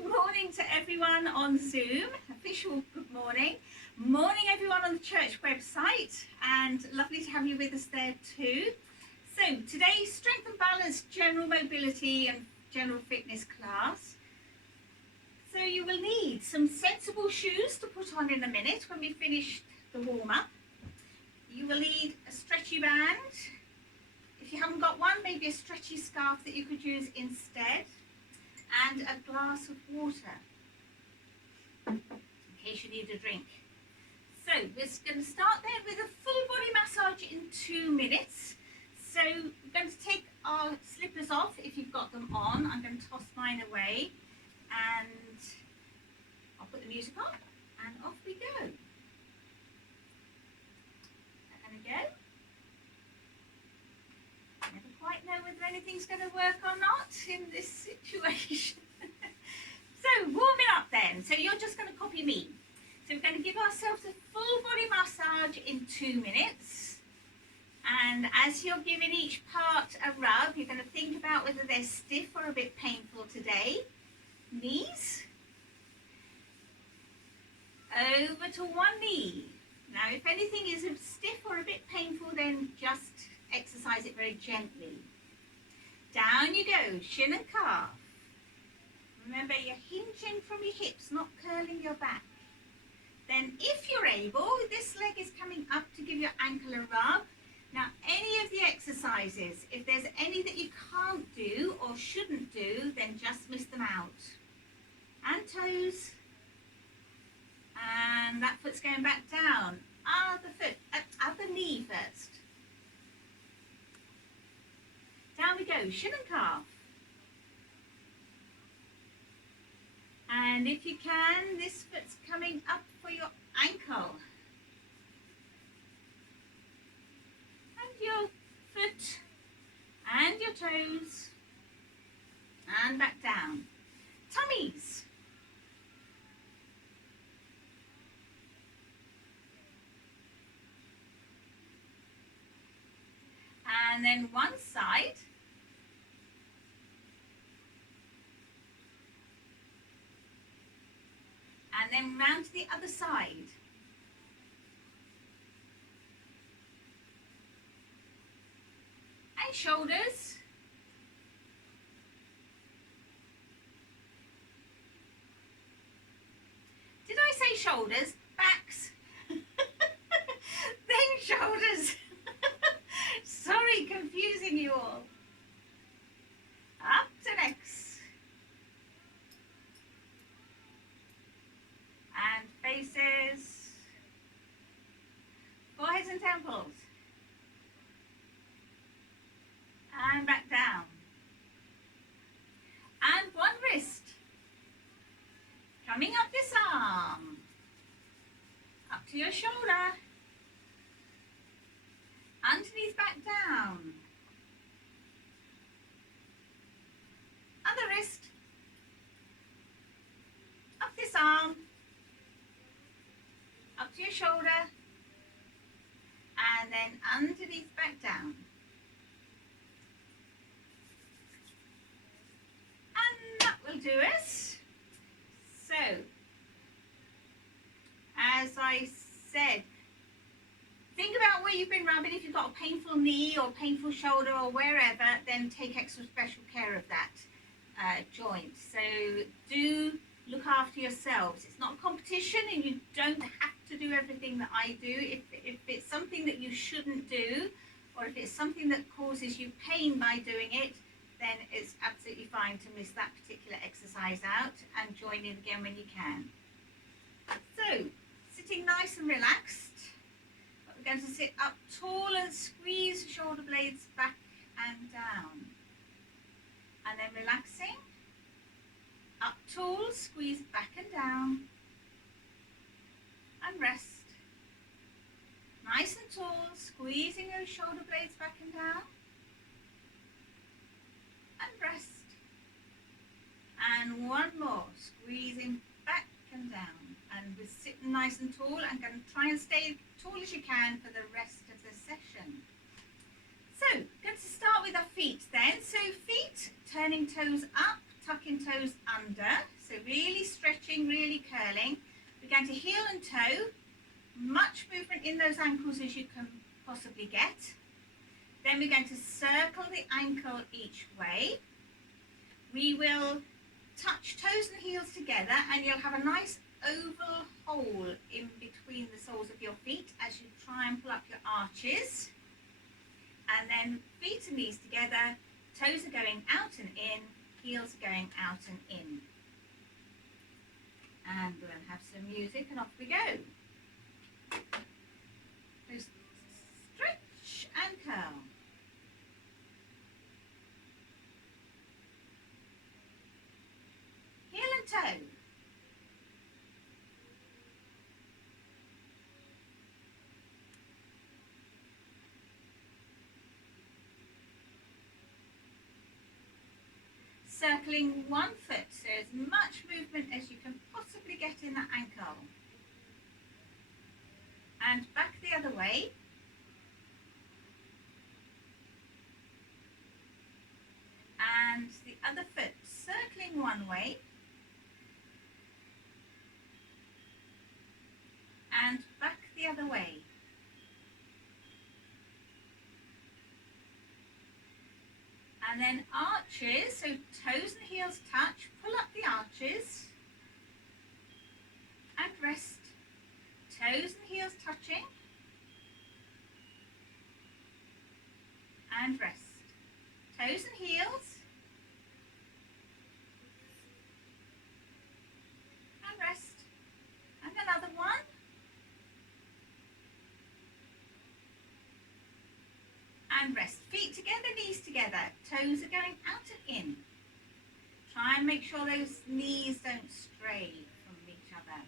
Good morning to everyone on Zoom. Official good morning. Morning everyone on the church website, and lovely to have you with us there too. So today's strength and balance, general mobility and general fitness class. So you will need some sensible shoes to put on in a minute when we finish the warm-up. You will need a stretchy band. If you haven't got one, maybe a stretchy scarf that you could use instead. And a glass of water in case you need a drink. So we're going to start then with a full body massage in 2 minutes. So we're going to take our slippers off if you've got them on. I'm going to toss mine away and I'll put the music on and off we go. And we go. Never quite know whether anything's going to work or not in this situation. So warming up then. So you're just going to copy me. So we're going to give ourselves a full body massage in 2 minutes. And as you're giving each part a rub, you're going to think about whether they're stiff or a bit painful today. Knees. Over to one knee. Now if anything is stiff or a bit painful, then just exercise it very gently. Down you go, shin and calf. Remember, you're hinging from your hips, not curling your back. Then if you're able, this leg is coming up to give your ankle a rub. Now any of the exercises, if there's any that you can't do or shouldn't do, then just miss them out. And toes. And that foot's going back down. Other foot, other knee first. Down we go, shin and calf. And if you can, this foot's coming up for your ankle. And your foot, and your toes, and back down. Tummies. And then one side. And then round to the other side. And shoulders. Did I say shoulders? Backs. Then shoulders. Sorry, confusing you all. Up to necks. And faces, foreheads and temples, and back down, and one wrist, coming up this arm, up to your shoulder, underneath back down, other wrist, up this arm, up to your shoulder, and then underneath back down. And that will do us. So, as I said, think about where you've been rubbing. If you've got a painful knee or painful shoulder or wherever, then take extra special care of that joint. So do look after yourselves. It's not a competition and you don't have to do everything that I do. If it's something that you shouldn't do, or if it's something that causes you pain by doing it, then it's absolutely fine to miss that particular exercise out and join in again when you can. So, sitting nice and relaxed, we're going to sit up tall and squeeze the shoulder blades back and down. And then relaxing. Up tall, squeeze back and down, and rest. Nice and tall, squeezing those shoulder blades back and down, and rest. And one more, squeezing back and down. And we're sitting nice and tall. I'm going to try and stay tall as you can for the rest of the session. So, going to start with our feet then. So feet, turning toes up, tucking toes under. So really stretching, really curling. We're going to heel and toe, much movement in those ankles as you can possibly get. Then we're going to circle the ankle each way. We will touch toes and heels together, and you'll have a nice oval hole in between the soles of your feet as you try and pull up your arches. And then feet and knees together, toes are going out and in, heels are going out and in. And we'll have some music and off we go. So stretch and curl. Heel and toe. Circling one foot, so as much movement as you can possibly get in that ankle. And back the other way. And the other foot, circling one way. And back the other way. And then arches, so toes and heels touch, pull up the arches and rest. Toes and heels touching and rest. Toes and heels and rest. And another one. And rest. Feet together, knees together. Toes are going out and in. Try and make sure those knees don't stray from each other.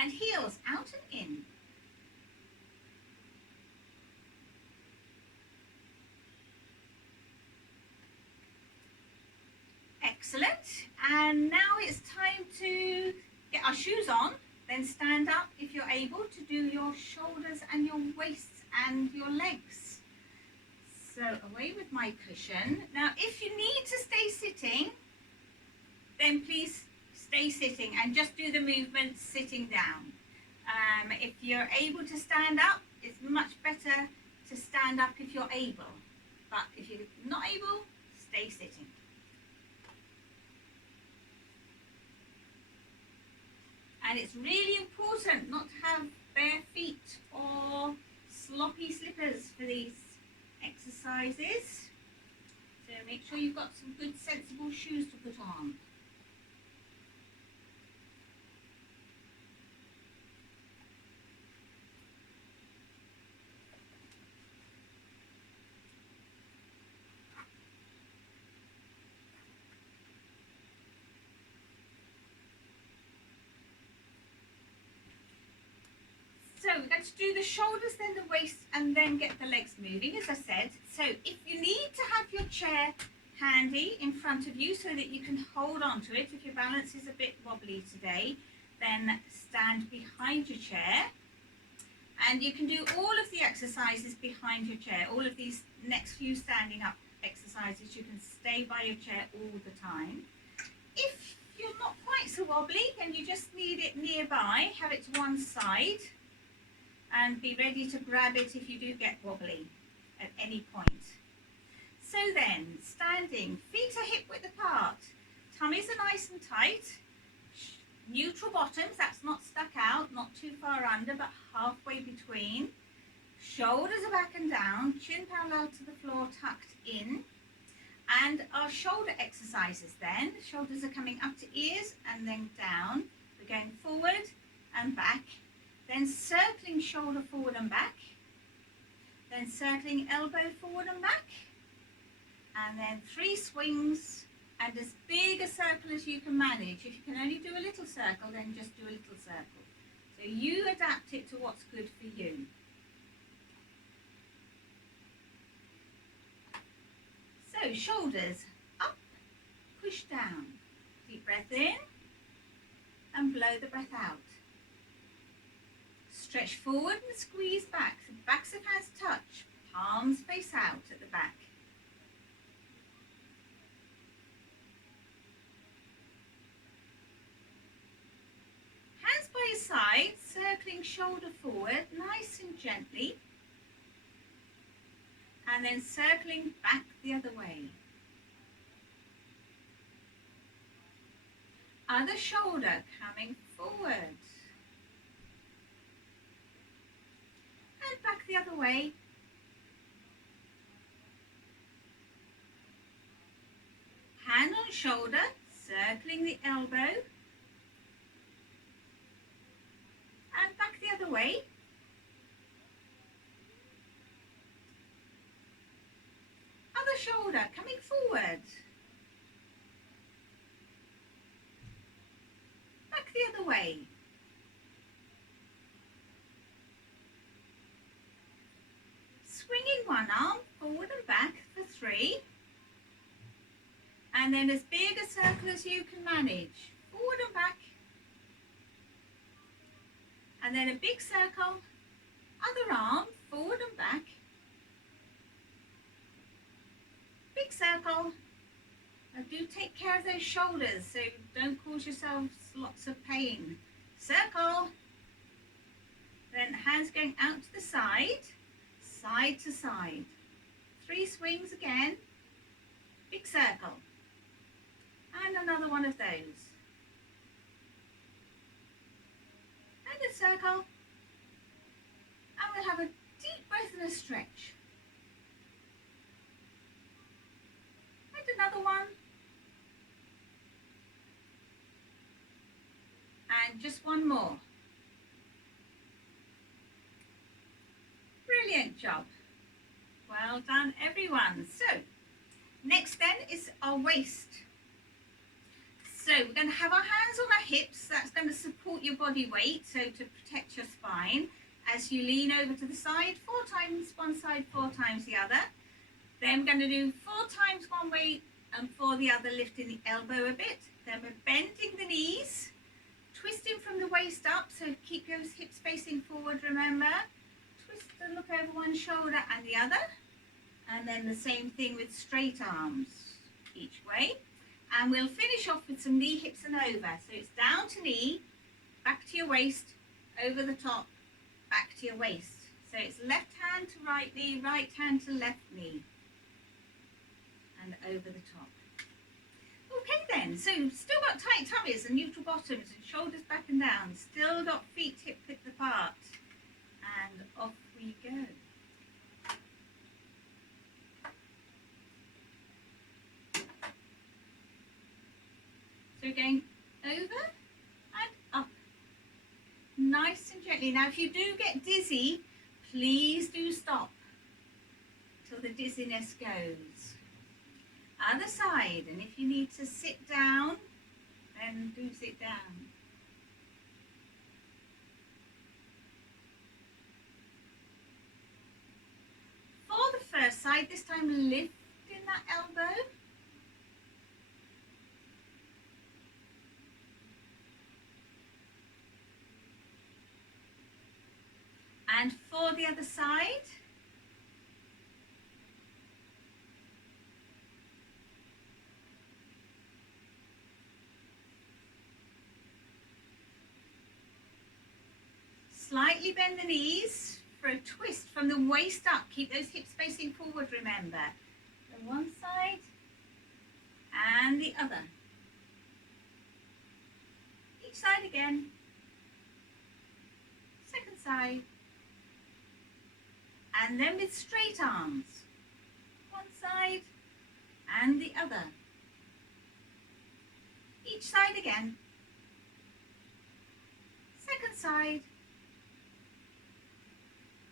And heels out and in. Excellent. And now it's time to get our shoes on. Then stand up if you're able to do your shoulders and your waists and your legs. So away with my cushion. Now if you need to stay sitting, then please stay sitting and just do the movement sitting down. If you're able to stand up, it's much better to stand up if you're able. But if you're not able, stay sitting. And it's really important not to have bare feet or sloppy slippers for these exercises. So make sure you've got some good sensible shoes to put on. So we're going to do the shoulders, then the waist, and then get the legs moving, as I said. So if you need to have your chair handy in front of you so that you can hold on to it, if your balance is a bit wobbly today, then stand behind your chair. And you can do all of the exercises behind your chair, all of these next few standing up exercises. You can stay by your chair all the time. If you're not quite so wobbly and you just need it nearby, have it to one side. And be ready to grab it if you do get wobbly at any point. So then, standing, feet are hip width apart, tummies are nice and tight, neutral bottoms, that's not stuck out, not too far under, but halfway between. Shoulders are back and down, chin parallel to the floor, tucked in. And our shoulder exercises then, shoulders are coming up to ears and then down. We're going forward and back. Then circling shoulder forward and back, then circling elbow forward and back, and then 3 swings and as big a circle as you can manage. If you can only do a little circle, then just do a little circle. So you adapt it to what's good for you. So shoulders up, push down, deep breath in and blow the breath out. Stretch forward and squeeze back. So backs of hands touch. Arms face out at the back. Hands by your side, circling shoulder forward, nice and gently. And then circling back the other way. Other shoulder coming forward. And back the other way. Hand on shoulder, circling the elbow. And back the other way. Other shoulder coming forward. Back the other way. Swinging one arm forward and back for 3. And then as big a circle as you can manage. Forward and back. And then a big circle. Other arm forward and back. Big circle. Now do take care of those shoulders so don't cause yourselves lots of pain. Circle. Then hands going out to the side, side to side. 3 swings again. Big circle. And another one of those. And a circle. And we'll have a deep breath and a stretch. And another one. And just one more. Brilliant job. Well done, everyone. So, next then is our waist. So we're going to have our hands on our hips. That's going to support your body weight, so to protect your spine. As you lean over to the side, 4 times one side, 4 times the other. Then we're going to do 4 times one way and 4 the other, lifting the elbow a bit. Then we're bending the knees, twisting from the waist up, so keep those hips facing forward, remember. Twist and look over one shoulder and the other. And then the same thing with straight arms each way. And we'll finish off with some knee, hips and over. So it's down to knee, back to your waist, over the top, back to your waist. So it's left hand to right knee, right hand to left knee. And over the top. Okay then, so still got tight tummies and neutral bottoms and shoulders back and down. Still got feet hip width apart. And off we go. So we're going over and up, nice and gently. Now if you do get dizzy, please do stop till the dizziness goes. Other side, and if you need to sit down, then do sit down. For the first side, this time lifting that elbow. And for the other side, slightly bend the knees for a twist from the waist up. Keep those hips facing forward, remember. So one side and the other. Each side again. Second side. And then with straight arms, one side and the other. Each side again. Second side.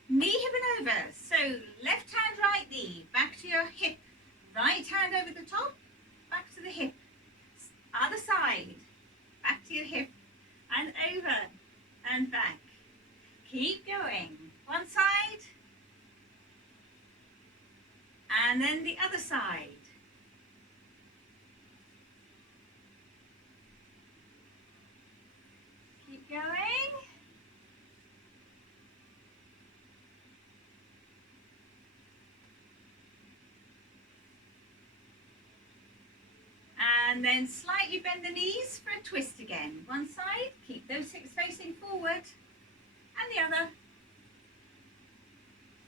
Knee, hip and over. So left hand, right knee, back to your hip. Right hand over the top, back to the hip. Other side, back to your hip and over and back. Keep going. One side. And then the other side. Keep going. And then slightly bend the knees for a twist again. One side, keep those hips facing forward, and the other.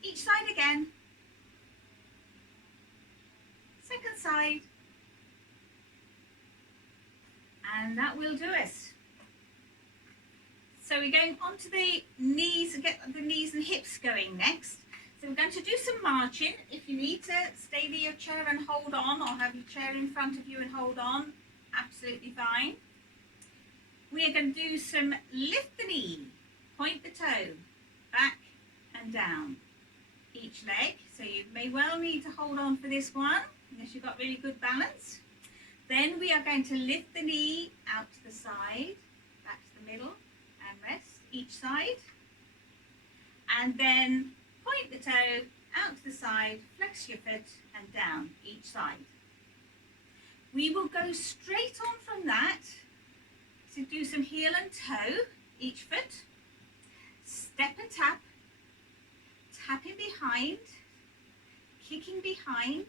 Each side again. Second side. And that will do us. So we're going onto the knees and get the knees and hips going next. So we're going to do some marching. If you need to stay near your chair and hold on, or have your chair in front of you and hold on, absolutely fine. We are going to do some lift the knee, point the toe, back and down each leg. So you may well need to hold on for this one, unless you've got really good balance. Then we are going to lift the knee out to the side, back to the middle, and rest each side. And then point the toe out to the side, flex your foot, and down each side. We will go straight on from that to do some heel and toe, each foot. Step and tap, tapping behind, kicking behind,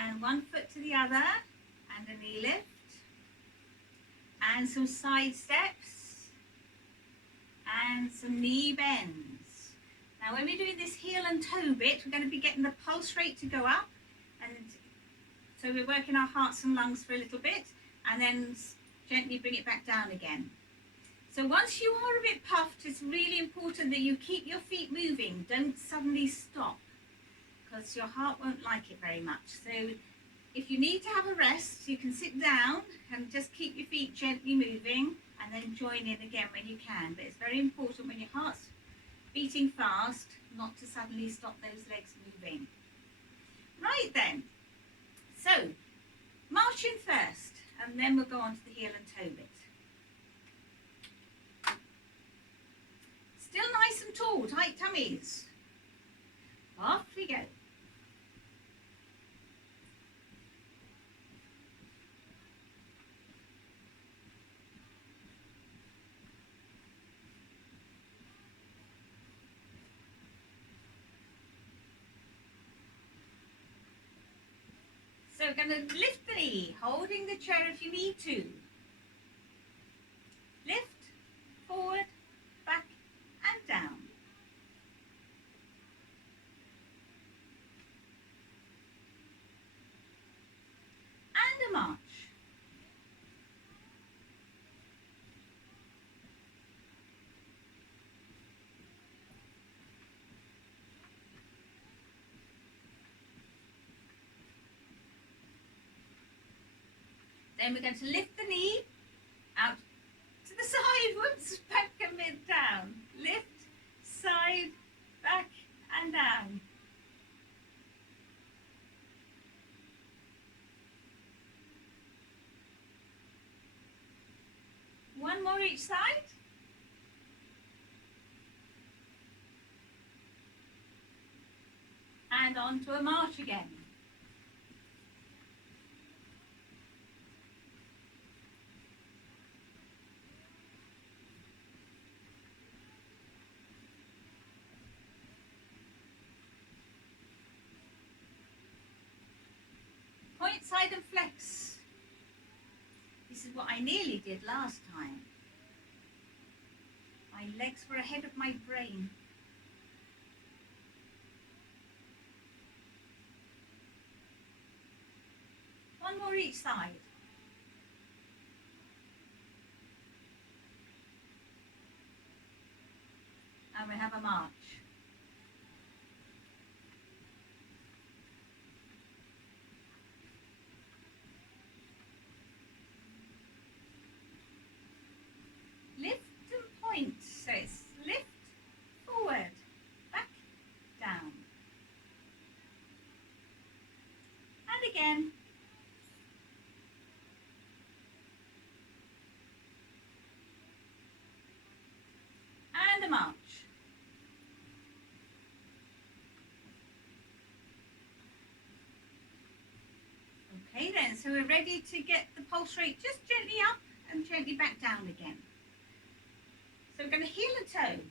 and one foot to the other, and a knee lift, and some side steps, and some knee bends. Now when we're doing this heel and toe bit, we're going to be getting the pulse rate to go up, and so we're working our hearts and lungs for a little bit, and then gently bring it back down again. So once you are a bit puffed, it's really important that you keep your feet moving. Don't suddenly stop, because your heart won't like it very much. So if you need to have a rest, you can sit down and just keep your feet gently moving, and then join in again when you can. But it's very important when your heart's beating fast not to suddenly stop those legs moving. Right then, so marching first, and then we'll go on to the heel and toe bit. Still nice and tall, tight tummies. Off we go. So we're going to lift the knee, holding the chair if you need to. Lift, forward, back and down. And a march. Then we're going to lift the knee out to the side, whoops, back and mid down. Lift, side, back and down. One more each side. And on to a march again. Point, side and flex. This is what I nearly did last time. My legs were ahead of my brain. One more each side. And we have a march. Lift and point. So it's lift, forward, back, down. And again. And a march. Okay then, so we're ready to get the pulse rate just gently up and gently back down again. So we're going to heel and toe.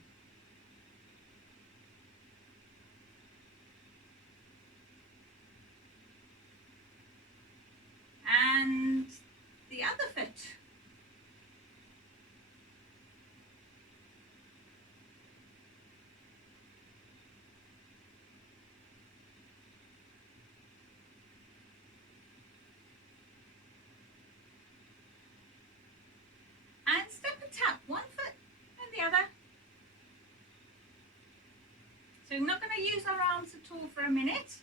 we're not going to use our arms at all for a minute.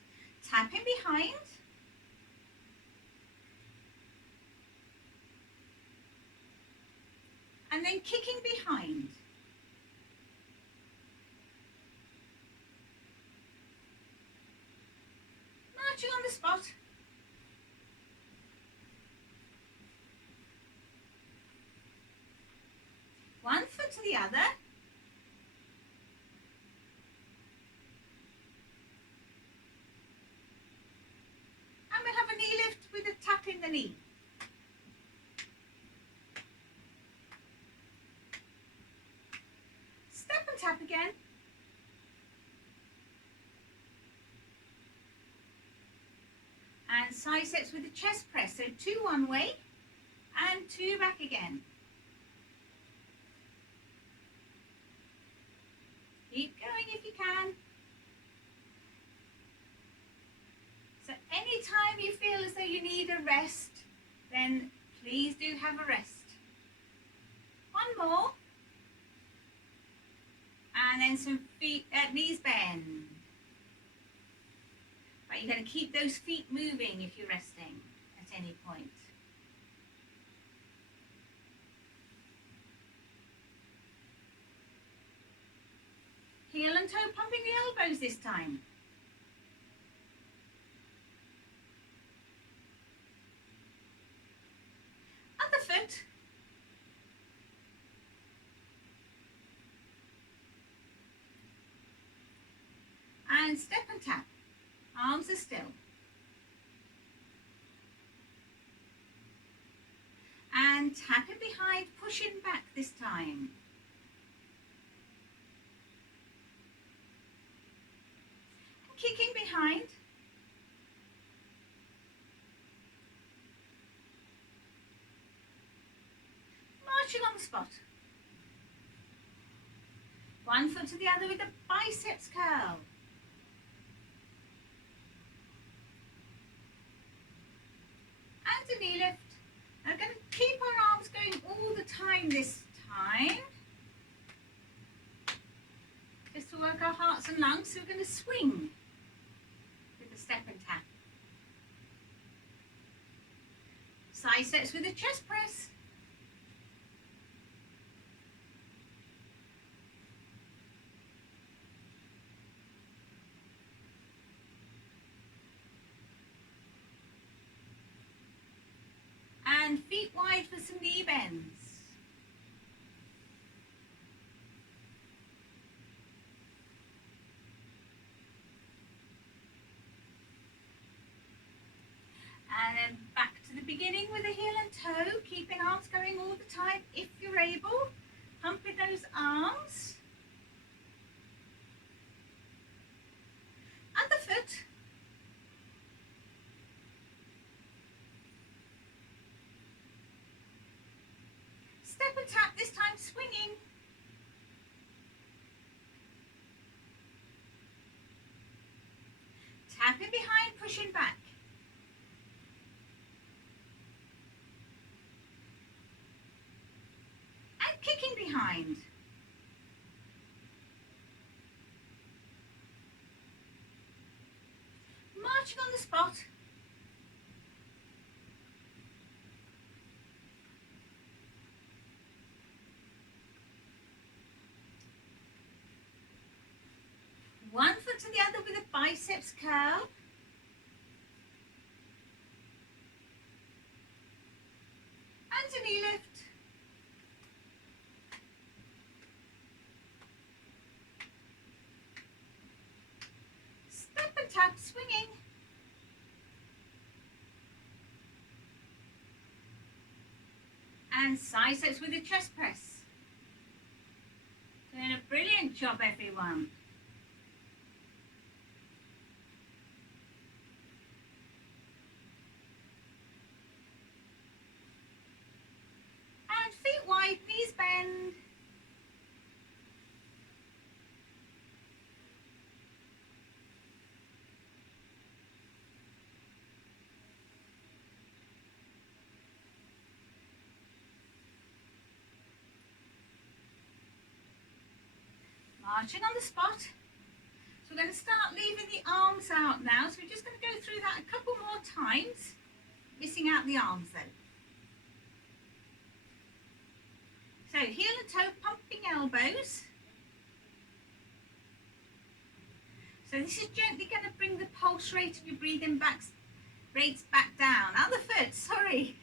Tapping behind. And then kicking behind. Marching on the spot. One foot to the other. And we'll have a knee lift with a tap in the knee. Step and tap again. And side steps with a chest press. So 2 one way and 2 back again. Keep going if you can. So anytime you feel as though you need a rest, then please do have a rest. One more. And then some feet, knees bend. But you're going to keep those feet moving if you're resting at any point. Heel and toe pumping the elbows this time. Other foot. And step and tap. Arms are still. And tapping behind, pushing back this time. Kicking behind. Marching on the spot. One foot to the other with a biceps curl. And a knee lift. We're going to keep our arms going all the time this time. Just to work our hearts and lungs. So we're going to swing with the step and tap. Side steps with a chest press. And feet wide for some knee bends. And then back to the beginning with a heel and toe, keeping arms going all the time if you're able. Pumping those arms. Other foot. Step and tap, this time swinging. Tapping behind, pushing back. And kicking behind. Marching on the spot. One foot to the other with a biceps curl. And a knee lift. Step and tap, swinging. And side steps with a chest press. Doing a brilliant job, everyone. And feet wide, knees bend. Marching on the spot. So we're going to start leaving the arms out now. So we're just going to go through that a couple more times, missing out the arms though. So heel and toe, pumping elbows. So this is gently going to bring the pulse rate of your breathing rates back down. Other foot, sorry.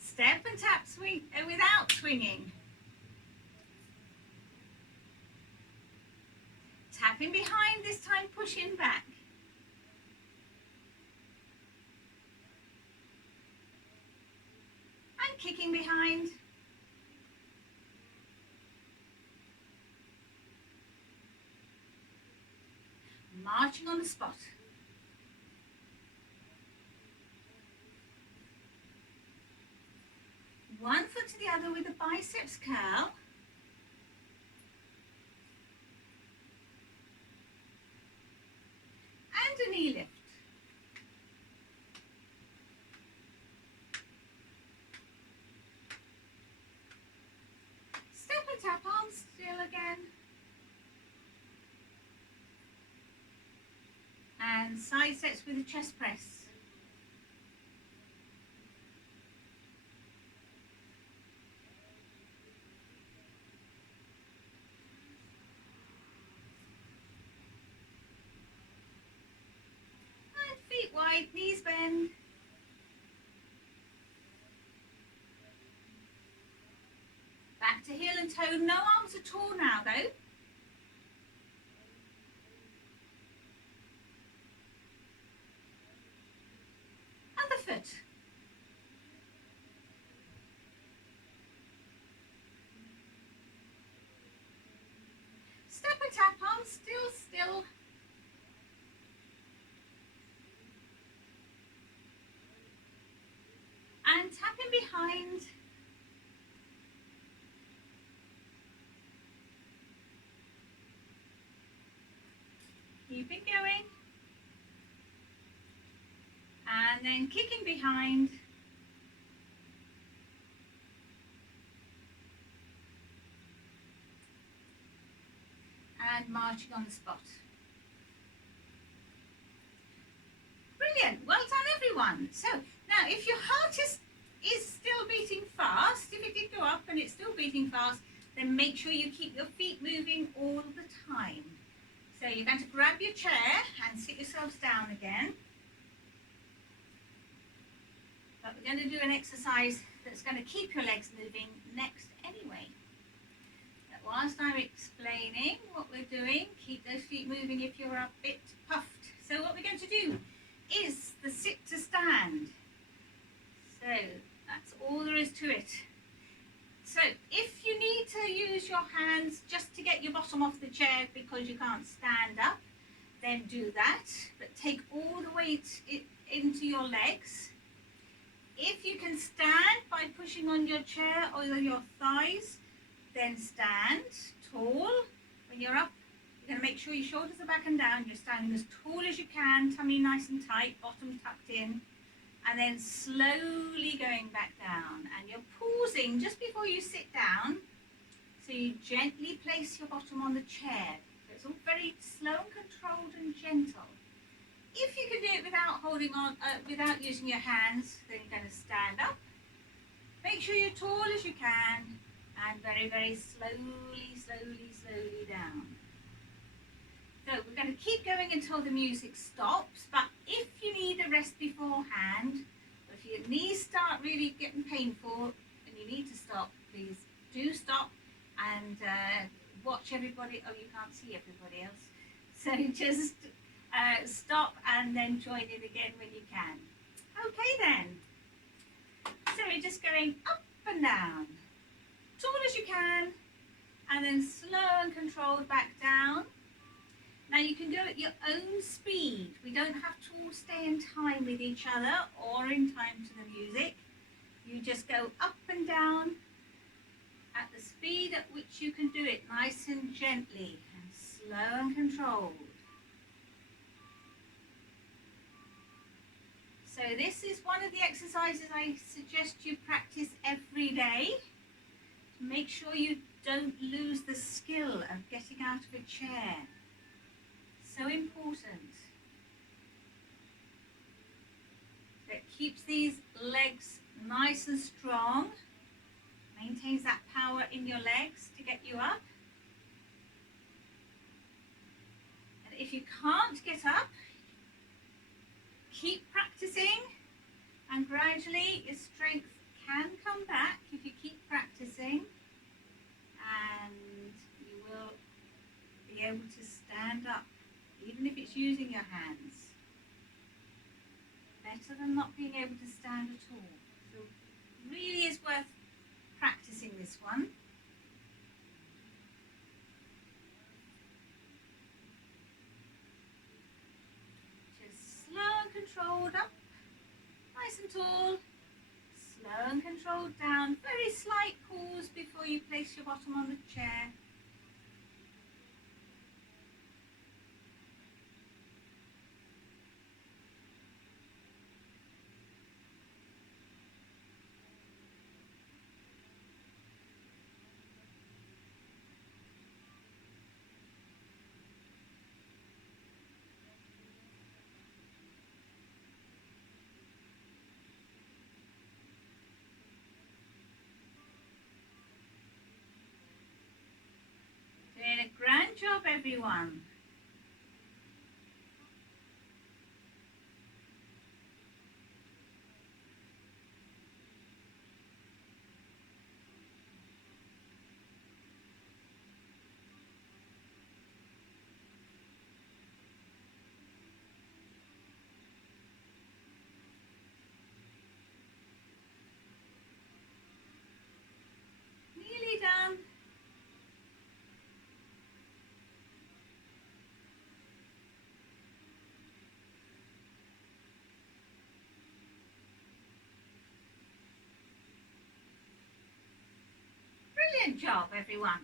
Step and tap swing without swinging. Tapping behind, this time pushing back. And kicking behind. Marching on the spot. One foot to the other with the biceps curl. And a knee lift. Step and tap, arms still again. And side sets with a chest press. And feet wide, knees bend. Back to heel and toe, no arms at all now though. Foot. Step and tap, arms still. And tapping behind. Keep it going. And then kicking behind. And marching on the spot. Brilliant, well done everyone. So now if your heart is still beating fast, if it did go up and it's still beating fast, then make sure you keep your feet moving all the time. So you're going to grab your chair and sit yourselves down again. But we're going to do an exercise that's going to keep your legs moving next anyway. But whilst I'm explaining what we're doing, keep those feet moving if you're a bit puffed. So what we're going to do is the sit to stand. So that's all there is to it. So if you need to use your hands just to get your bottom off the chair because you can't stand up, then do that. But take all the weight into your legs. If you can stand by pushing on your chair or your thighs, then stand tall. When you're up, you're going to make sure your shoulders are back and down. You're standing as tall as you can, tummy nice and tight, bottom tucked in. And then slowly going back down. And you're pausing just before you sit down. So you gently place your bottom on the chair. So it's all very slow and controlled and gentle. If you can do it without holding on, without using your hands, then you're going to stand up. Make sure you're tall as you can, and very, very slowly down. So we're going to keep going until the music stops, but if you need a rest beforehand, if your knees start really getting painful and you need to stop, please do stop and watch everybody. Oh, you can't see everybody else. So just stop and then join in again when you can. Okay then. So we're just going up and down, tall as you can, and then slow and controlled back down. Now you can go at your own speed. We don't have to all stay in time with each other or in time to the music. You just go up and down at the speed at which you can do it, nice and gently and slow and controlled. So this is one of the exercises I suggest you practice every day. Make sure you don't lose the skill of getting out of a chair. So important. It keeps these legs nice and strong, maintains that power in your legs to get you up. And if you can't get up, keep practicing, and gradually your strength can come back if you keep practicing, and you will be able to stand up, even if it's using your hands. Better than not being able to stand at all. So it really is worth practicing this one. Just slow and controlled up, nice and tall. Slow and controlled down. Very slight pause before you place your bottom on the chair. Doing a grand job, everyone. Nearly done. Brilliant job, everyone.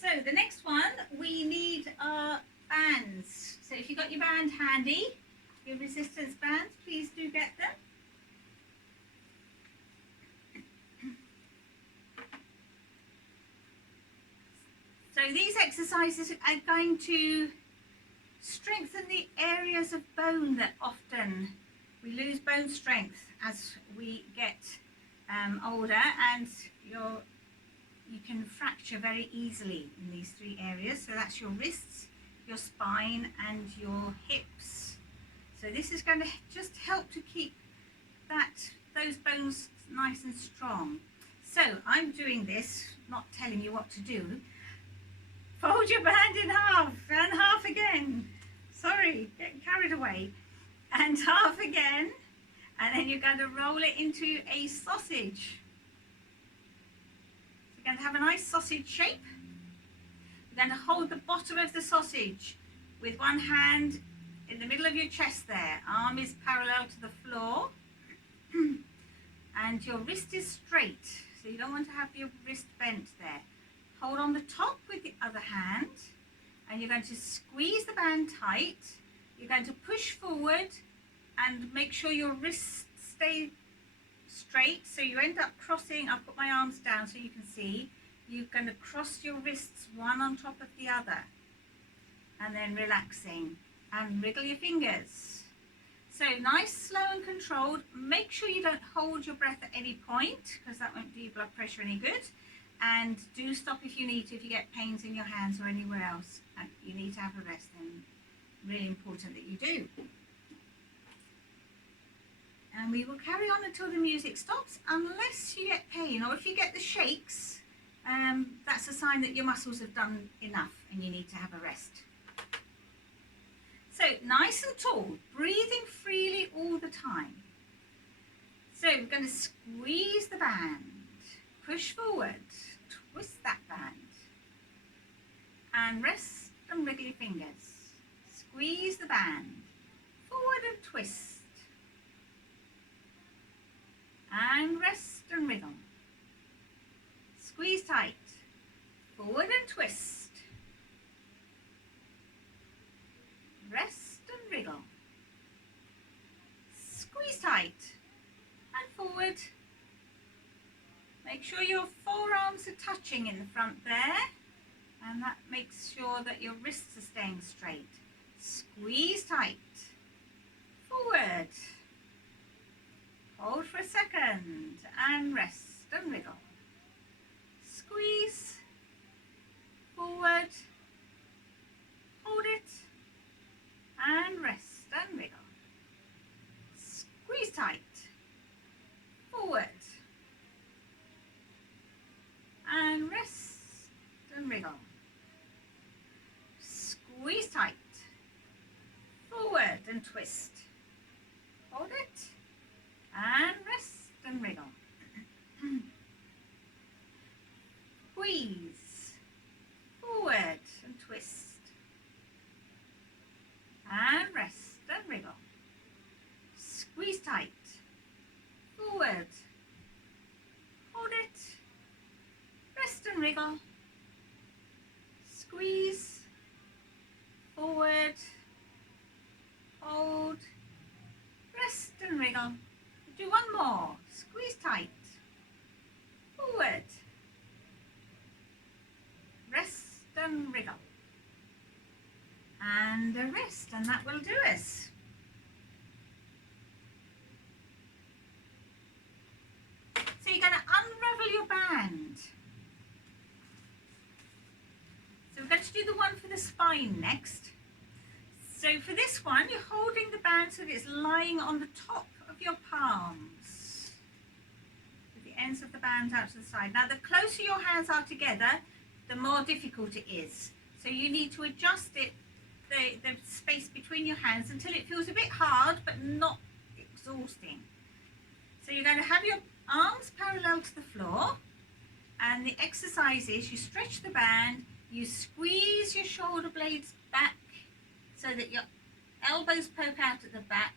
So the next one, we need our bands. So if you've got your band handy, your resistance bands, please do get them. So these exercises are going to strengthen the areas of bone that often we lose bone strength as we get older, and you can fracture very easily in these three areas. So that's your wrists, your spine and your hips. So this is going to just help to keep those bones nice and strong. So I'm doing this, not telling you what to do. Fold your band in half and half again. Sorry, getting carried away. And half again. And then you're going to roll it into a sausage. So you're going to have a nice sausage shape. You're going to hold the bottom of the sausage with one hand in the middle of your chest there. Arm is parallel to the floor. And your wrist is straight. So you don't want to have your wrist bent there. Hold on the top with the other hand, and you're going to squeeze the band tight. You're going to push forward and make sure your wrists stay straight, so you end up crossing. I'll put my arms down so you can see. You're going to cross your wrists one on top of the other, and then relaxing, and wriggle your fingers. So nice, slow and controlled. Make sure you don't hold your breath at any point, because that won't do your blood pressure any good. And do stop if you need to, if you get pains in your hands or anywhere else. And you need to have a rest, then really important that you do. And we will carry on until the music stops, unless you get pain, or if you get the shakes, that's a sign that your muscles have done enough and you need to have a rest. So nice and tall, breathing freely all the time. So we're going to squeeze the band, push forward, twist that band, and rest and wriggle your fingers. Squeeze the band, forward and twist, and rest and wriggle. Squeeze tight, forward and twist, rest and wriggle. Squeeze tight and forward. Make sure your forearms are touching in the front there, and that makes sure that your wrists are staying straight. Squeeze tight. Forward. Hold for a second and rest and wriggle. Squeeze. Forward. Hold it and rest and wriggle. Squeeze tight. Forward. And rest and wriggle. Squeeze tight. Forward and twist. Hold it and rest and wriggle. Squeeze. Forward and twist. And rest and wriggle. Squeeze tight. Forward. Hold it. Rest and wriggle. Squeeze. Forward. Hold. Rest and wriggle. Do one more. Squeeze tight. Forward. Rest and wriggle. And a rest, and that will do us. So you're going to unravel your band. So we're going to do the one for the spine next. So for this one, you're holding the band so that it's lying on the top of your palms, with the ends of the band out to the side. Now, the closer your hands are together, the more difficult it is. So you need to adjust it, the space between your hands, until it feels a bit hard but not exhausting. So you're going to have your arms parallel to the floor, and the exercise is you stretch the band, you squeeze your shoulder blades back so that your elbows poke out at the back,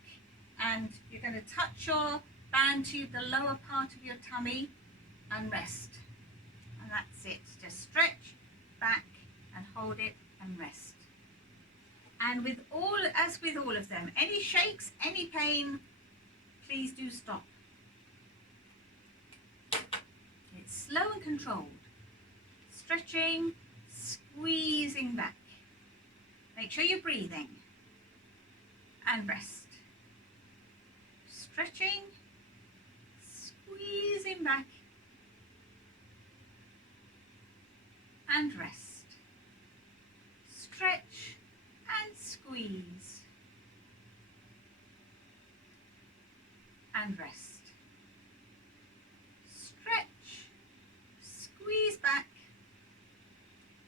and you're going to touch your band to the lower part of your tummy and rest. And that's it. Just stretch back and hold it and rest. And as with all of them, any shakes, any pain, please do stop. It's slow and controlled. Stretching, squeezing back. Make sure you're breathing. And rest. Stretching, squeezing back. And rest. Stretch and squeeze. And rest. Stretch, squeeze back.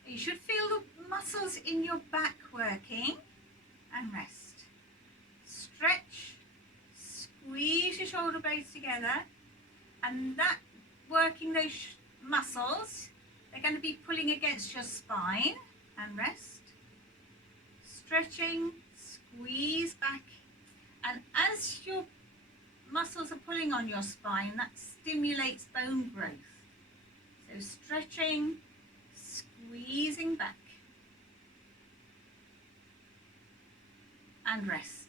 You should feel the muscles in your back working, and rest. Stretch, squeeze your shoulder blades together, and that working those muscles, they're going to be pulling against your spine, and rest. Stretching, squeeze back, and as your muscles are pulling on your spine, that stimulates bone growth. So stretching, squeezing back, and rest.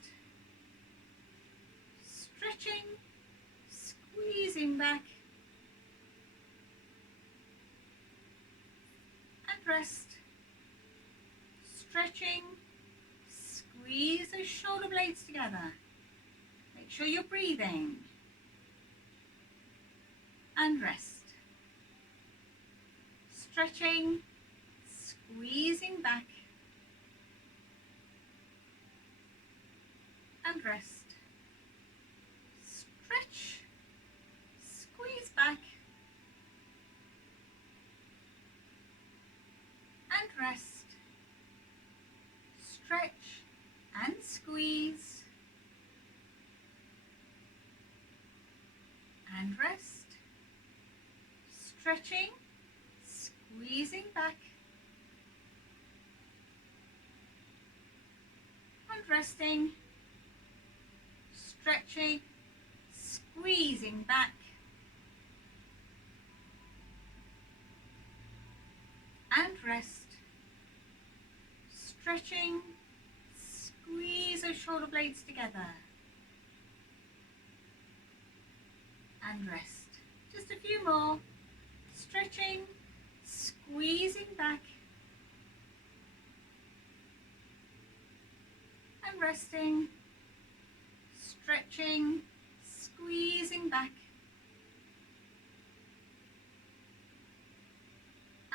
Stretching, squeezing back, and rest. Stretching, squeeze those shoulder blades together. Make sure you're breathing. And rest. Stretching, squeezing back, and rest. Stretch, squeeze back, and rest. Stretch and squeeze, and rest. Stretching, squeezing back, and resting. Stretching, squeezing back, and rest. Stretching, squeeze those shoulder blades together, and rest. Just a few more. stretching, squeezing back and resting, stretching, squeezing back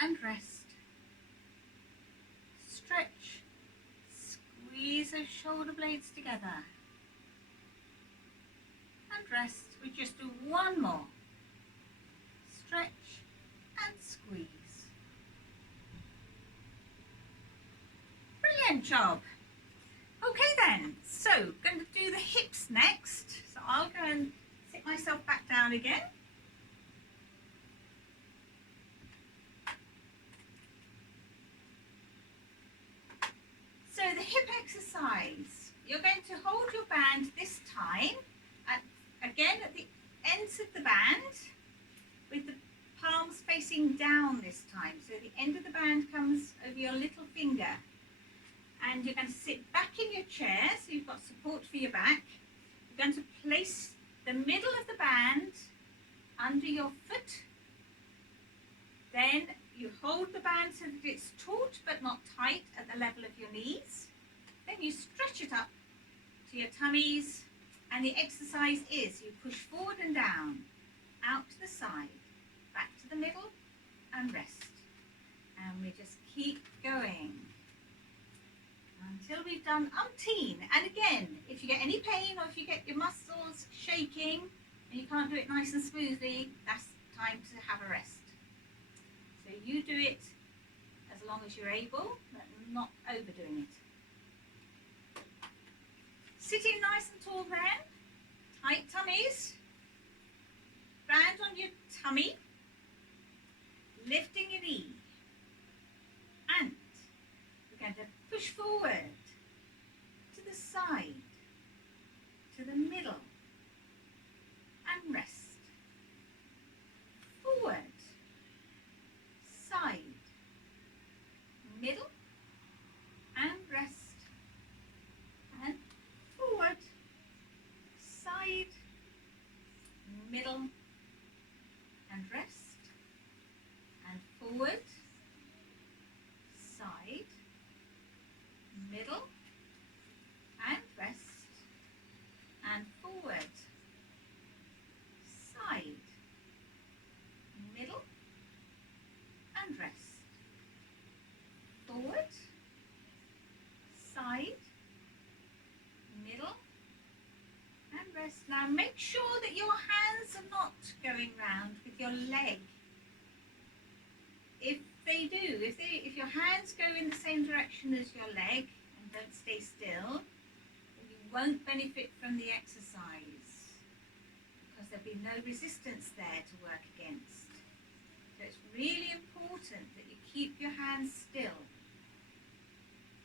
and rest. Stretch, squeeze those shoulder blades together and rest. We just do one more. Stretch and squeeze. Brilliant job. Okay then, so going to do the hips next. So I'll go and sit myself back down again. So the hip exercise, you're going to hold your band this time, again at the ends of the band, with the palms facing down this time. So the end of the band comes over your little finger. And you're going to sit back in your chair, so you've got support for your back. You're going to place the middle of the band under your foot. Then you hold the band so that it's taut but not tight at the level of your knees. Then you stretch it up to your tummies, and the exercise is you push forward and down, out to the side, back to the middle and rest. And we just keep going until we've done umpteen. And again, if you get any pain or if you get your muscles shaking and you can't do it nice and smoothly, that's time to have a rest. So you do it as long as you're able, but not overdoing it. Sitting nice and tall then, tight tummies, band on your tummy, lifting your knee, and we're going to push forward to the side, to the middle, and rest. Forward, side, middle, and rest. And forward, side, middle, and rest. And forward, side, middle, and rest. And forward, side, middle, and rest. Forward, side, middle, and rest. Now make sure that your hands are not going round with your leg. If they do, if your hands go in the same direction as your leg and don't stay still, then you won't benefit from the exercise because there'll be no resistance there to work against. So it's really important that you keep your hands still.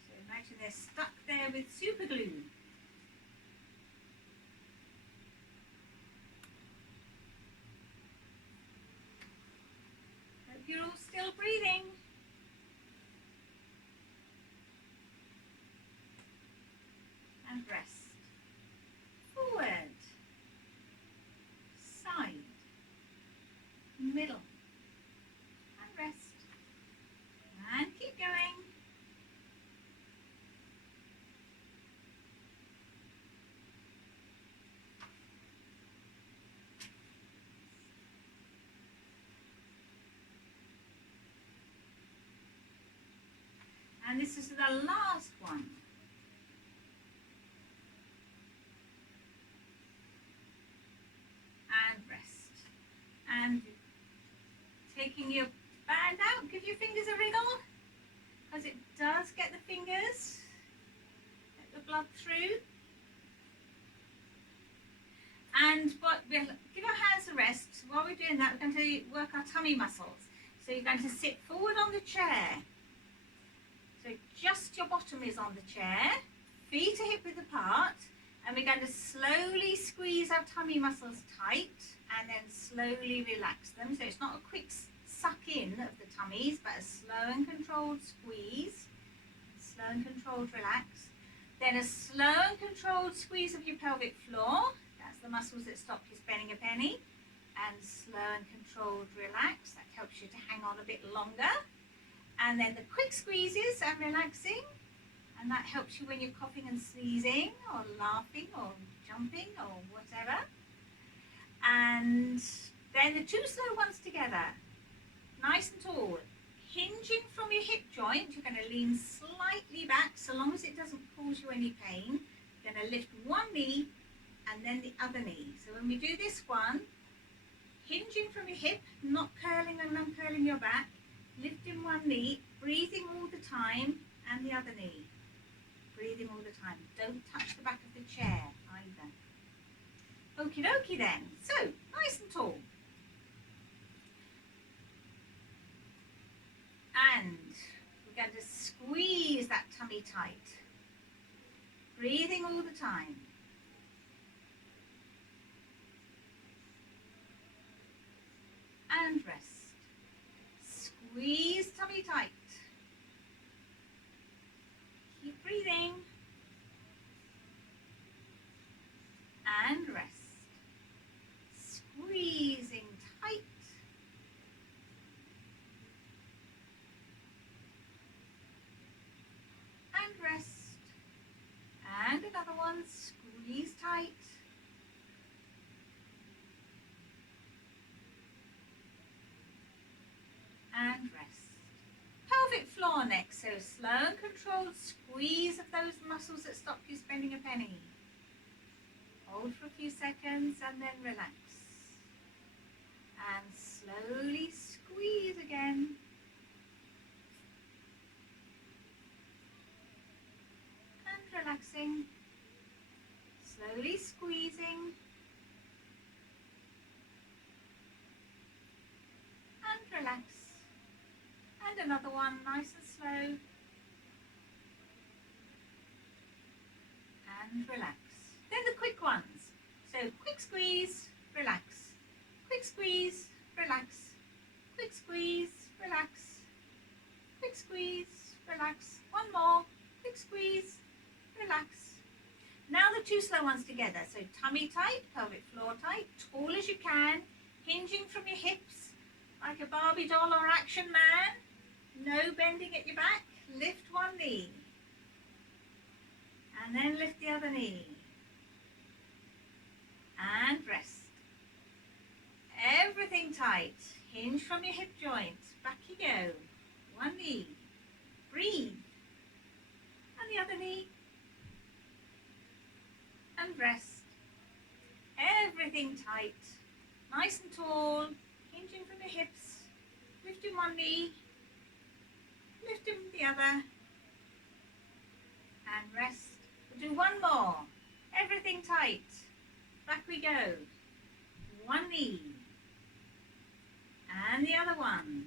So imagine they're stuck there with super glue. Hope you're all still breathing. And rest. Forward, side, middle, and rest. And keep going. And this is the last one. And rest. And taking your band out, give your fingers a wriggle, because it does get the fingers, get the blood through. And we'll give our hands a rest. While we're doing that, we're going to work our tummy muscles. So you're going to sit forward on the chair. So just your bottom is on the chair, feet are hip width apart, and we're going to slowly squeeze our tummy muscles tight and then slowly relax them. So it's not a quick suck in of the tummies, but a slow and controlled squeeze, slow and controlled relax. Then a slow and controlled squeeze of your pelvic floor. That's the muscles that stop you spending a penny. and slow and controlled relax. That helps you to hang on a bit longer. And then the quick squeezes and relaxing, and that helps you when you're coughing and sneezing or laughing or jumping or whatever. And then the two slow ones together, nice and tall. Hinging from your hip joint, you're going to lean slightly back so long as it doesn't cause you any pain. You're going to lift one knee and then the other knee. So when we do this one, hinging from your hip, not curling and uncurling your back, lifting one knee, breathing all the time, and the other knee. Breathing all the time. Don't touch the back of the chair either. Okie dokie then. So, nice and tall. And we're going to squeeze that tummy tight. Breathing all the time. And rest. Squeeze tummy tight. Keep breathing. And rest. Squeezing tight. And rest. And another one. Squeeze tight. And rest. Pelvic floor next, so slow and controlled squeeze of those muscles that stop you spending a penny. Hold for a few seconds and then relax. And slowly squeeze again. And relaxing. Slowly squeezing. And relax. And another one, nice and slow. And relax. Then the quick ones. So quick squeeze, relax. Quick squeeze, relax. Quick squeeze, relax. Quick squeeze, relax. One more. Quick squeeze, relax. Now the two slow ones together. So tummy tight, pelvic floor tight, tall as you can, hinging from your hips like a Barbie doll or action man. No bending at your back. Lift one knee. And then lift the other knee. And rest. Everything tight. Hinge from your hip joint. Back you go. One knee. Breathe. And the other knee. And rest. Everything tight. Nice and tall. Hinging from your hips. Lifting one knee. Lifting the other. And rest. We'll do one more. Everything tight. Back we go. One knee. And the other one.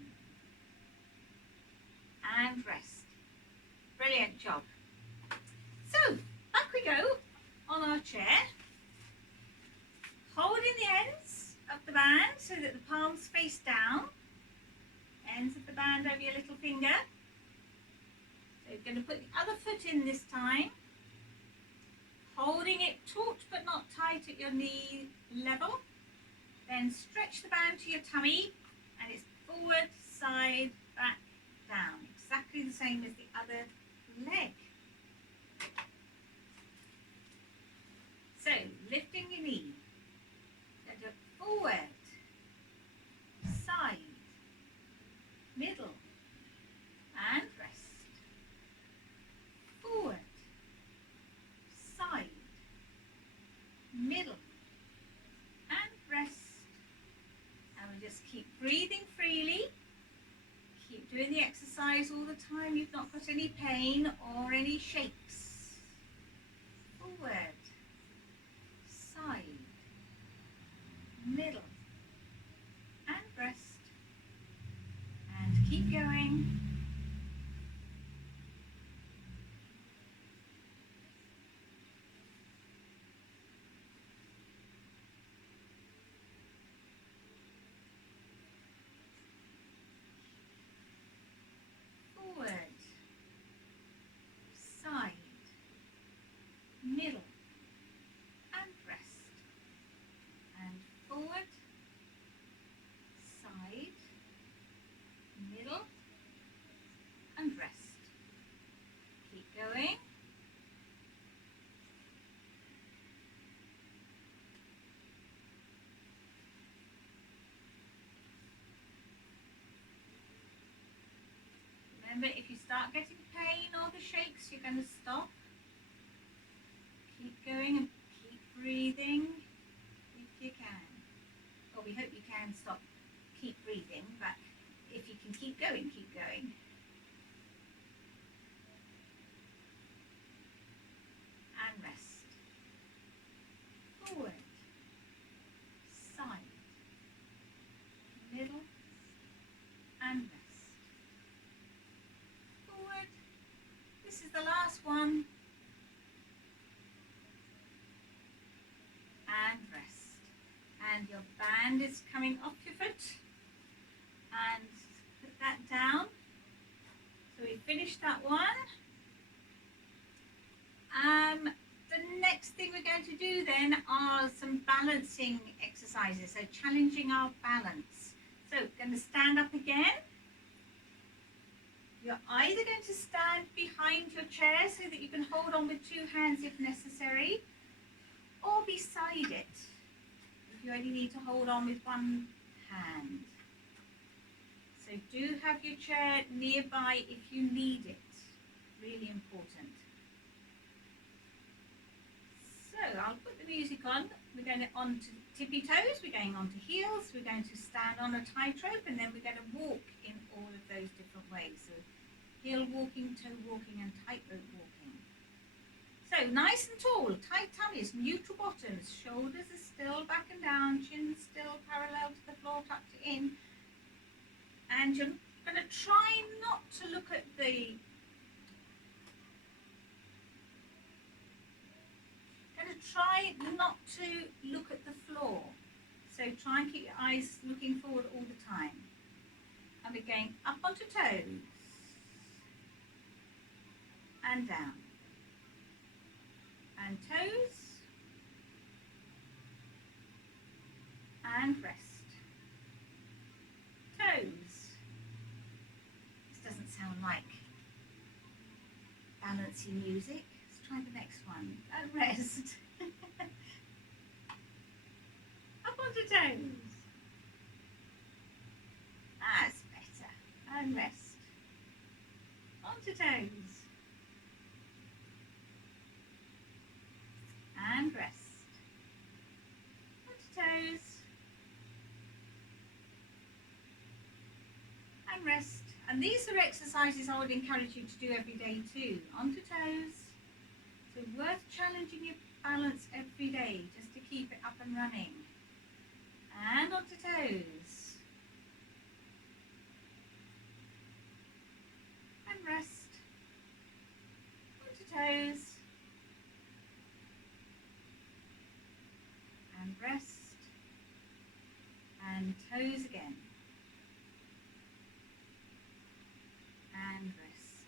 And rest. Brilliant job. So, back we go on our chair. Holding the ends of the band so that the palms face down. Ends of the band over your little finger. So you're going to put the other foot in this time. Holding it taut but not tight at your knee level. Then stretch the band to your tummy and it's forward, side, back, down. Exactly the same as the other leg. So lifting your knee. Then go forward, side, middle, and rest. Forward, side, middle, and rest. And we just keep breathing freely. Keep doing the exercise all the time. You've not got any pain or any shakes. Forward, side, middle, and rest. And keep going. Forward, side, Remember, if you start getting pain or the shakes, you're going to stop. Keep going and keep breathing if you can. Well, we hope you can stop, keep breathing, but if you can keep going, keep going. And rest. Forward, side, middle, and rest. Forward. This is the last one. And rest. And your band is coming off your foot. And put that down. So we finished that one. The next thing we're going to do then are some balancing exercises, so challenging our balance. So we're going to stand up again. You're either going to stand behind your chair so that you can hold on with two hands if necessary, or beside it if you only need to hold on with one hand. So do have your chair nearby if you need it. Really important. So I'll put the music on. We're going on to tippy toes, we're going on to heels, we're going to stand on a tightrope, and then we're going to walk in all of those different ways. So heel walking, toe walking, and tightrope walking. So nice and tall, tight tummies, neutral bottoms, shoulders are still back and down, chin still parallel to the floor, tucked in. And you're going to try not to look at the floor. So try and keep your eyes looking forward all the time. And we're going up onto toes and down. And toes and rest. Toes. This doesn't sound like balancing music. Let's try the next one. And rest. Up onto toes. That's better. And rest. Onto toes. And rest. Onto toes. And rest. And these are exercises I would encourage you to do every day too. Onto toes. So worth challenging your balance every day just to keep it up and running. And onto toes. And rest. Onto toes. And rest. And toes again. And rest.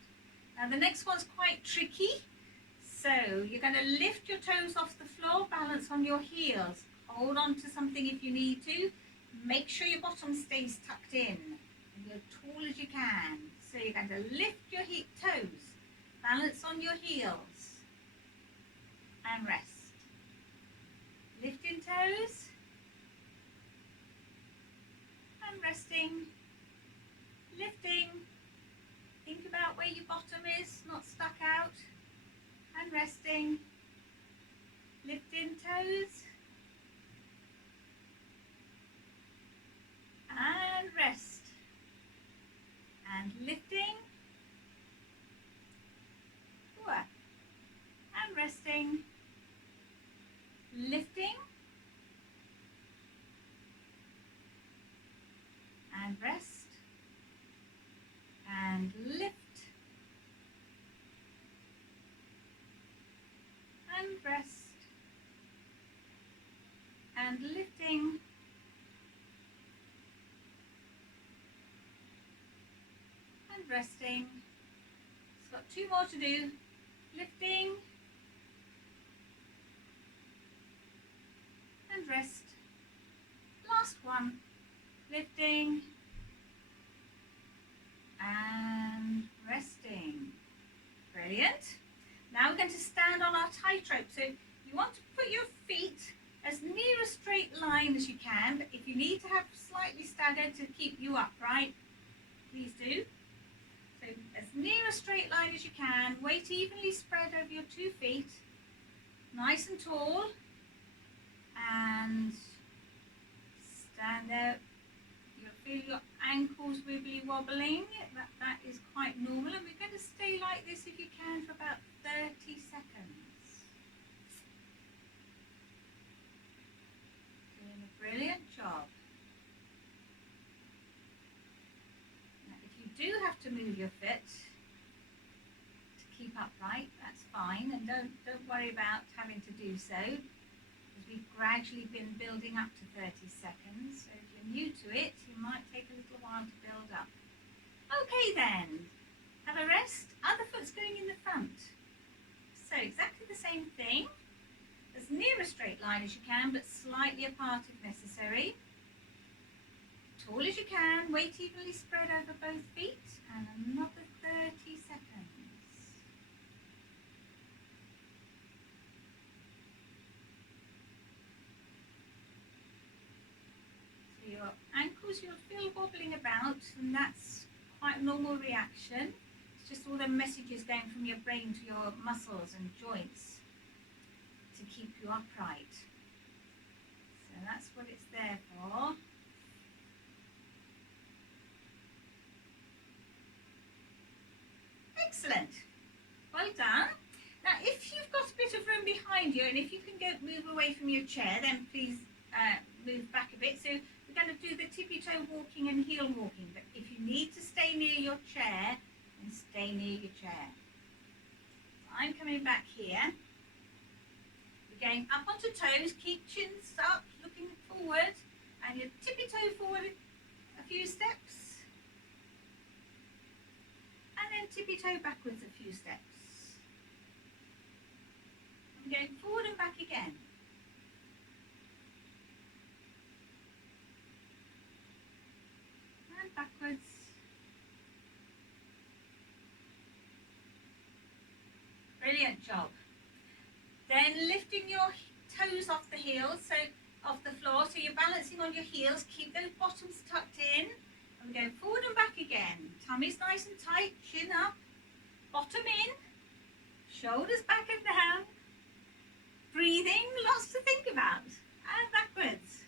Now the next one's quite tricky. So you're going to lift your toes off the floor, balance on your heels. Hold on to something if you need to. Make sure your bottom stays tucked in and you're tall as you can. So you're going to lift your toes, balance on your heels, and rest. Lifting toes, and resting, lifting. Think about where your bottom is, not stuck out, and resting. Lifting toes, and rest, and lifting, and resting, lifting, and rest, and lift, and rest, and lifting, and resting. It's got two more to do. Lifting and rest. Last one. Lifting and resting. Brilliant. Now we're going to stand on our tightrope. So you want to put your feet as near a straight line as you can, but if you need to have slightly staggered to keep you upright, please do. So as near a straight line as you can. Weight evenly spread over your 2 feet, nice and tall, and stand there. You'll feel your ankles wibbly wobbling. That is quite normal, and we're going to stay like this if you can for about 30 seconds. Doing a brilliant job. Now, if you do have to move your foot to keep upright, that's fine, and don't worry about having to do so, because we've gradually been building up to 30 seconds. So if you're new to it, you might take a little while to build up. Okay then, have a rest. Other foot's going in the front. So exactly the same thing, as near a straight line as you can, but slightly apart if necessary. Tall as you can, weight evenly spread over both feet, and another 30 seconds. So your ankles you'll feel wobbling about, and that's quite a normal reaction. It's just all the messages going from your brain to your muscles and joints to keep you upright. So that's what it's there for. Excellent. Well done. Now if you've got a bit of room behind you, and if you can move away from your chair, then please move back a bit. So we're going to do the tippy-toe walking and heel walking, but if you need to stay near your chair, then stay near your chair. So I'm coming back here. We're going up onto toes, keep chins up, looking forward, and you tippy-toe forward a few steps, and then tippy-toe backwards a few steps. I'm going forward and back again. And backwards. Brilliant job. Then lifting your toes off the heels, so off the floor, so you're balancing on your heels. Keep those bottoms tucked in. And we're going forward and back again. Tummy's nice and tight, chin up, bottom in, shoulders back and down. Breathing, lots to think about. And backwards.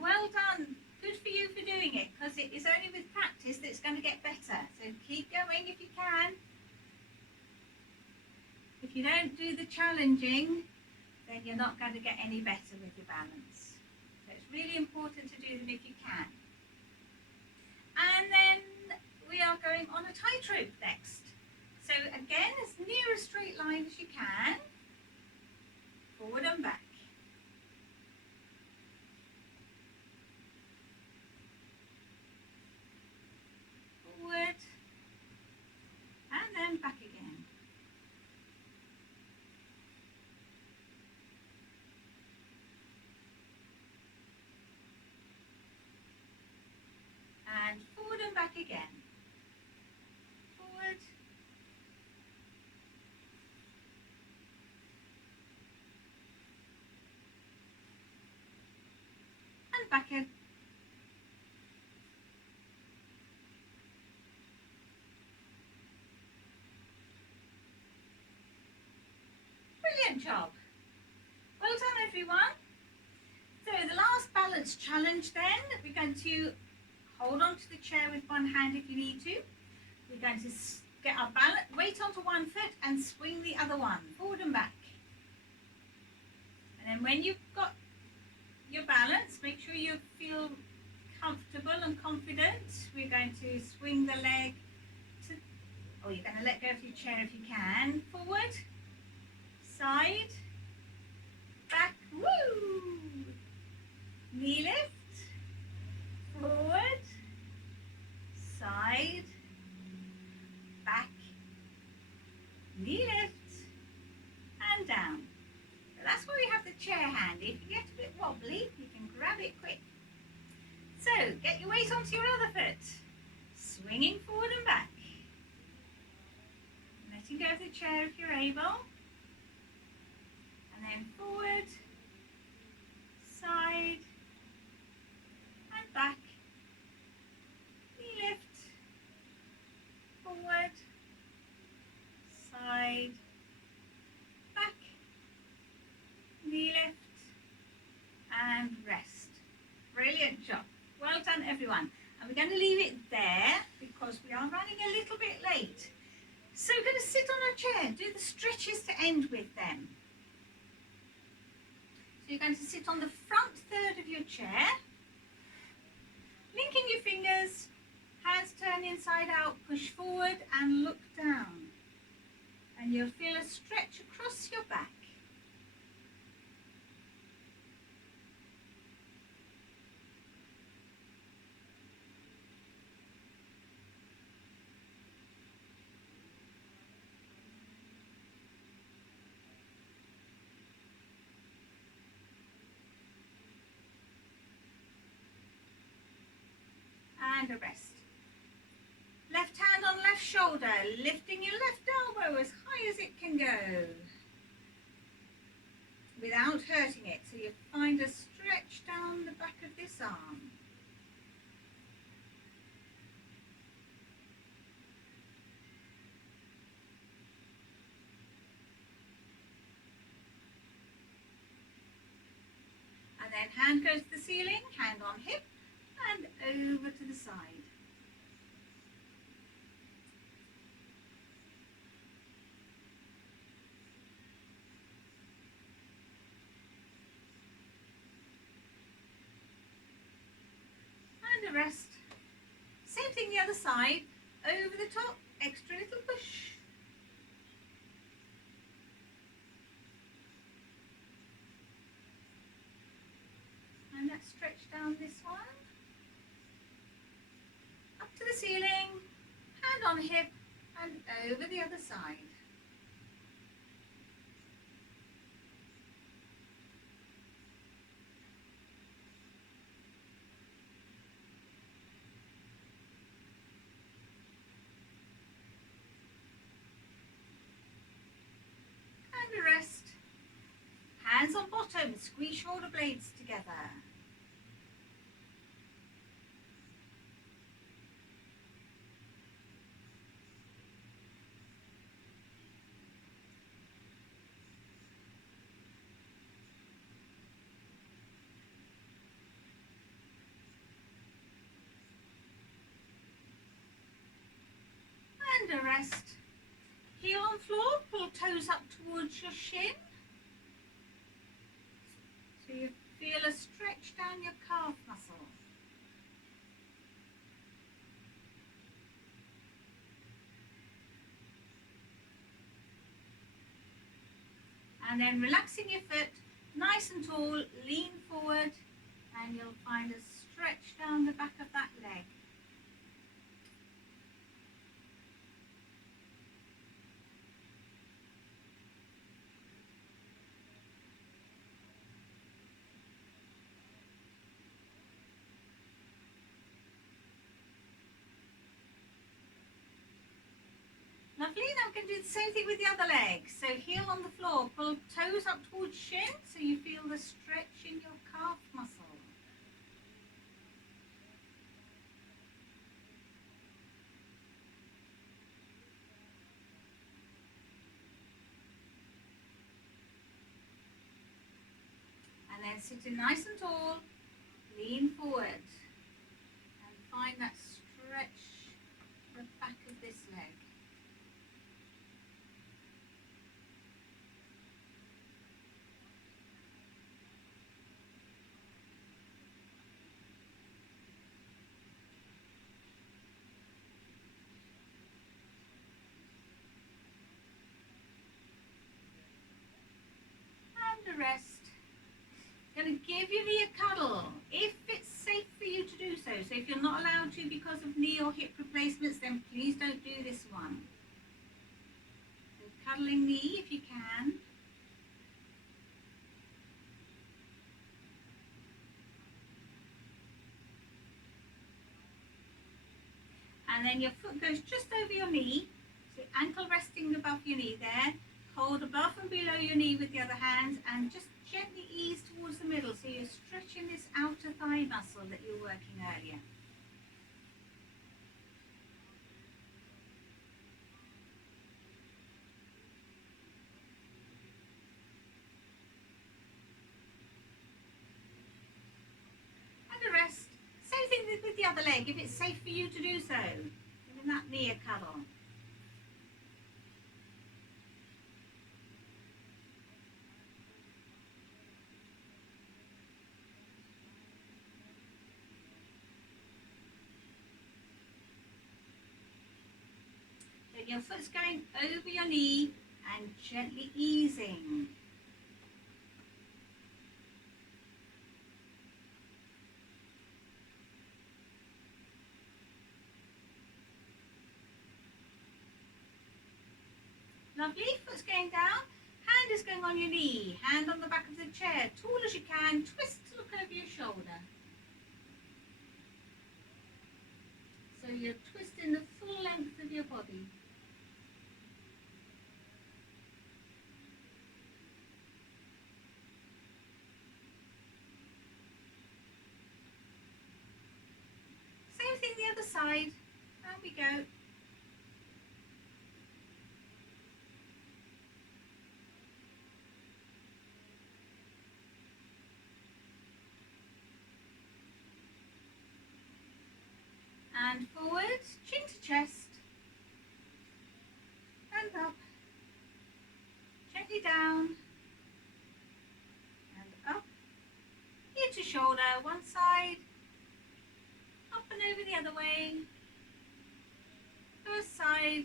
Well done. Good for you for doing it, because it is only with practice that it's going to get better. So keep going if you can. If you don't do the challenging, then you're not going to get any better with your balance. So it's really important to do them if you can. And then we are going on a tightrope next. So again, as near a straight line as you can, forward and back. Forward, and then back again. And forward and back again. Forward. And back in. Brilliant job. Well done everyone. So the last balance challenge then, we're going to hold on to the chair with one hand if you need to. We're going to get our balance, weight onto one foot and swing the other one, forward and back. And then when you've got your balance, make sure you feel comfortable and confident. We're going to swing the leg to, or you're going to let go of your chair if you can. Forward, side, back, woo! Knee lift, forward, side, back, knee lift, and down. So that's why we have the chair handy. If you get a bit wobbly, you can grab it quick. So get your weight onto your other foot, swinging forward and back. Letting go of the chair if you're able. And then forward, side, and back, And we're going to leave it there because we are running a little bit late. So we're going to sit on our chair, do the stretches to end with them. So you're going to sit on the front third of your chair, linking your fingers, hands turn inside out, push forward and look down. And you'll feel a stretch across your back. And a rest. Left hand on left shoulder, lifting your left elbow as high as it can go without hurting it. So you find a stretch down the back of this arm. And then hand goes to the ceiling, hand on hip and over to the side. And a rest. Same thing the other side, over the top, extra little push. And that stretch down this one. Up to the ceiling, hand on hip and over the other side. And a rest. Hands on bottom, squeeze shoulder blades together. And a rest. Heel on floor, pull toes up towards your shin. So you feel a stretch down your calf muscle. And then relaxing your foot, nice and tall, lean forward, and you'll find a stretch down the back of that leg. Lovely, now we're going to do the same thing with the other leg. So heel on the floor, pull toes up towards shin so you feel the stretch in your calf muscle. And then sitting nice and tall, lean forward and find that stretch the back of this leg. Rest. Going to give your knee a cuddle if it's safe for you to do so. So if you're not allowed to because of knee or hip replacements, then please don't do this one. So cuddling knee if you can. And then your foot goes just over your knee. So ankle resting above your knee there. Hold above and below your knee with the other hand and just gently ease towards the middle so you're stretching this outer thigh muscle that you were working earlier. And a rest. Same Same thing with the other leg, if it's safe for you to do so. Giving that knee a cuddle. Then your foot's going over your knee and gently easing. Lovely, foot's going down, hand is going on your knee, hand on the back of the chair, tall as you can, twist to look over your shoulder. So you're twisting the full length of your body. Same thing the other side, there we go. And forward, chin to chest, and up, gently down, and up, ear to shoulder, one side, up and over the other way, first side,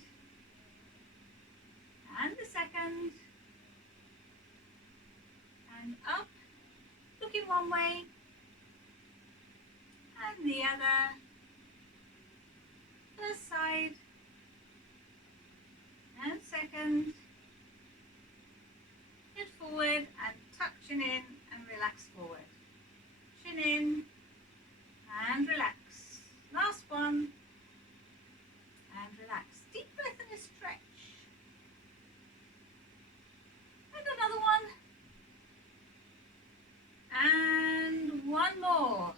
and the second, and up, looking one way, and the other, first side and second, head forward and tuck chin in and relax forward, chin in and relax, last one and relax, deep breath and a stretch, and another one, and one more.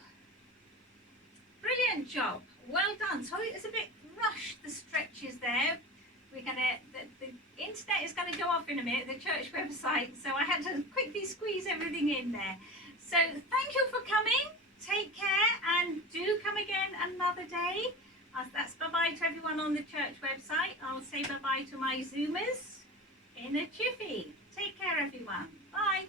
Brilliant job, well done. Sorry it's a bit rushed, the stretches there. We're gonna, the internet is going to go off in a minute, the church website, so I had to quickly squeeze everything in there. So thank you for coming, take care, and do come again another day. That's bye-bye to everyone on the church website. I'll say bye-bye to my Zoomers in a jiffy. Take care everyone, bye.